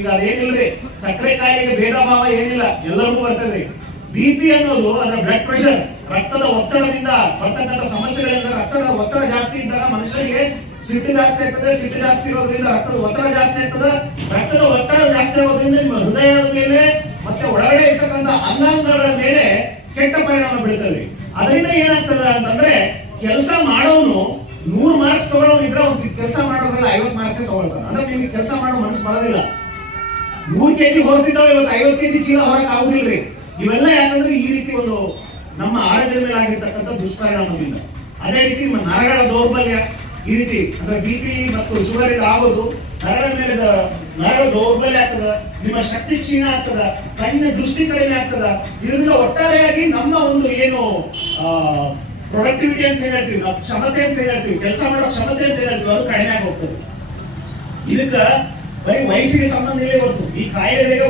ಈಗ ಅದೇನಿಲ್ರಿ, ಸಕ್ಕರೆ ಕಾಯಿಲೆಗೆ ಭೇದ ಭಾವ ಏನಿಲ್ಲ, ಎಲ್ಲರಿಗೂ ಬರ್ತದ್ರಿ. ಬಿಪಿ ಅನ್ನೋದು ಅದರ ಬ್ಲಡ್ ಪ್ರೆಷರ್, ರಕ್ತದ ಒತ್ತಡದಿಂದ ಬರ್ತಕ್ಕಂಥ ಸಮಸ್ಯೆಗಳಿಂದ ರಕ್ತದ ಒತ್ತಡ ಜಾಸ್ತಿ ಇದ್ದಾಗ ಮನುಷ್ಯರಿಗೆ ಸಿಟ್ಟು ಜಾಸ್ತಿ ಆಗ್ತದೆ. ಸಿಟ್ಟು ಜಾಸ್ತಿ ಇರೋದ್ರಿಂದ ರಕ್ತದ ಒತ್ತಡ ಜಾಸ್ತಿ ಆಗ್ತದೆ. ರಕ್ತದ ಒತ್ತಡ ಜಾಸ್ತಿ ಆಗೋದ್ರಿಂದ ನಿಮ್ಮ ಹೃದಯದ ಮೇಲೆ ಮತ್ತೆ ಒಳಗಡೆ ಇರ್ತಕ್ಕಂಥ ಅಂಗಾಂಗಗಳ ಮೇಲೆ ಕೆಟ್ಟ ಪರಿಣಾಮ ಬೀಳ್ತದೆ. ಅದರಿಂದ ಏನಾಗ್ತದೆ ಅಂತಂದ್ರೆ, ಕೆಲಸ ಮಾಡೋನು 100 ಮಾರ್ಕ್ಸ್ ತಗೊಳ್ಳೋನಿದ್ರೆ ಅವ್ನು ಕೆಲಸ ಮಾಡೋದ್ರಲ್ಲಿ 50 ಮಾರ್ಕ್ಸ್ ತಗೊಳ್ತಾನೆ. ಅಂದ್ರೆ ನಿಮ್ಗೆ ಕೆಲಸ ಮಾಡೋ ಮನಸ್ಸು ಬರೋದಿಲ್ಲ. 100 kg ಹೊರತಿದ್ದಾವೆ, ಇವತ್ತು 50 kg ಚೀಲ ಹೊರಕ್ ಆಗುದಿಲ್ರಿ. ಇವೆಲ್ಲ ಯಾಕಂದ್ರೆ ಈ ರೀತಿ ಒಂದು ನಮ್ಮ ಆರೋಗ್ಯದ ಮೇಲೆ ಆಗಿರ್ತಕ್ಕಂಥ ದುಷ್ಪರಿಣಾಮದಿಂದ. ಅದೇ ರೀತಿ ನಿಮ್ಮ ನರಗಳ ದೌರ್ಬಲ್ಯ, ಈ ರೀತಿ ಅಂದ್ರೆ ಬಿಪಿ ಮತ್ತು ಶುಗರ್ ಇದು ಆಗೋದು, ನರಗಳ ದೌರ್ಬಲ್ಯ ಆಗ್ತದ, ನಿಮ್ಮ ಶಕ್ತಿ ಕ್ಷೀಣ ಆಗ್ತದ, ಕಣ್ಣಿನ ದೃಷ್ಟಿ ಕಡಿಮೆ ಆಗ್ತದ. ಇದರಿಂದ ಒಟ್ಟಾರೆಯಾಗಿ ನಮ್ಮ ಒಂದು ಏನು ಪ್ರೊಡಕ್ಟಿವಿಟಿ ಅಂತ ಹೇಳ್ತೀವಿ, ನಾವು ಕ್ಷಮತೆ ಅಂತ ಹೇಳ್ತೀವಿ, ಕೆಲಸ ಮಾಡೋ ಕ್ಷಮತೆ ಅಂತ ಹೇಳ್ತೀವಿ, ಅದು ಕಡಿಮೆ ಆಗಿ ಹೋಗ್ತದೆ. ಇದಕ್ಕ ಬರೀ ವಯಸ್ಸಿಗೆ ಸಂಬಂಧ ಇಲ್ಲ. ಇವತ್ತು ಈ ಕಾಯಿಲೆಗಳಿಗೆ